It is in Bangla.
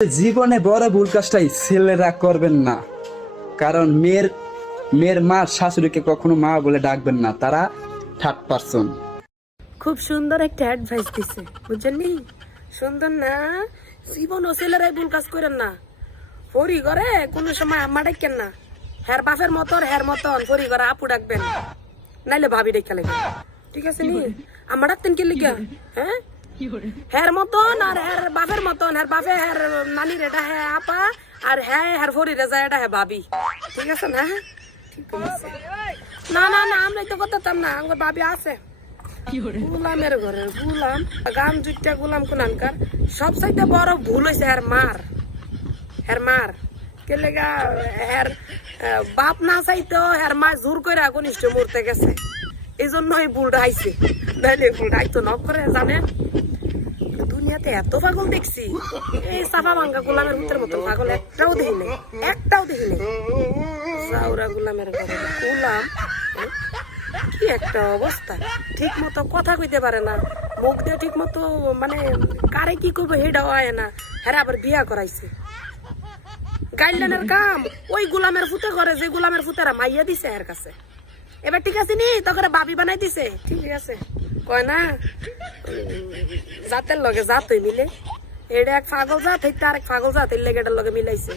জীবনে বড় ভুল কাজটাই ছেলেরা করবেন না, কারণ মেয়ের মা শাশুড়িকে কখনো মা বলে ডাকবেন না, তারা থার্ড পারসন। খুব সুন্দর একটা অ্যাডভাইস দিছে, বুঝছেননি? সুন্দর না? জীবন ও ছেলেরাই ভুল কাজ করেন না। ফরি করে কোনো সময় আম্মা ডাকেন না, হ্যার বাপের মতন হ্যার মতন ফরি করে আপু ডাকবেন, নাইলে ভাবি ডেকে লাগবে। ঠিক আছে নি? আম্মা ডাকতেন কি লিখা? হ্যাঁ, হ্যার মতন আর হ্যার বাপের মতন, হ্যার বাপে হ্যার নানির এটা হ্যাঁ আপা, আর হ্যাঁ হ্যার ফরি রেজা এটা হ্যাঁ ভাবি। ঠিক আছে না? ঠিক আছে। না না না, আমরা তো করতাম না, আমার ভাবি আছে। গুলামের ঘরে গুলাম, গান জুটটা গুলাম কোনানকার। সব চাইতে বড় ভুল হয়েছে হের মার কেলেগা হের বাপ না চাইতো হের মা জোর করে কনিষ্ঠ মরতে গেছে, এই জন্য এই ভুলটা আইছে, নাইলে ভুলটা আইতো নক করে জানে। দুনিয়াতে এত পাগল দেখছি, এই চাপা ভাঙ্গা গোলামের ভিতর মতো পাগল একটাও দেখিনি, চাউরা গোলামের ঘরে গোলাম। কি একটা অবস্থা, ঠিক মতো কথা কইতে পারে না, মুখ দিয়ে ঠিক মতো মানে কারে কি করবো হেটাও আয় না। হ্যাঁ আবার বিয়া করাইছে, গাইডলাইনের কাম ওই গোলামের ফুতে করে, যে গোলামের ফুতেরা মাইয়া দিছে এর কাছে। এবার ঠিক আছে নি, তখন বাবি বানাই দিছে। ঠিক আছে কয় না, জাতের লগে জাতই মিলে, এটা এক পাগল জাত, আরেক পাগল জাত, এর লেগে এটার লগে মিলাইছে।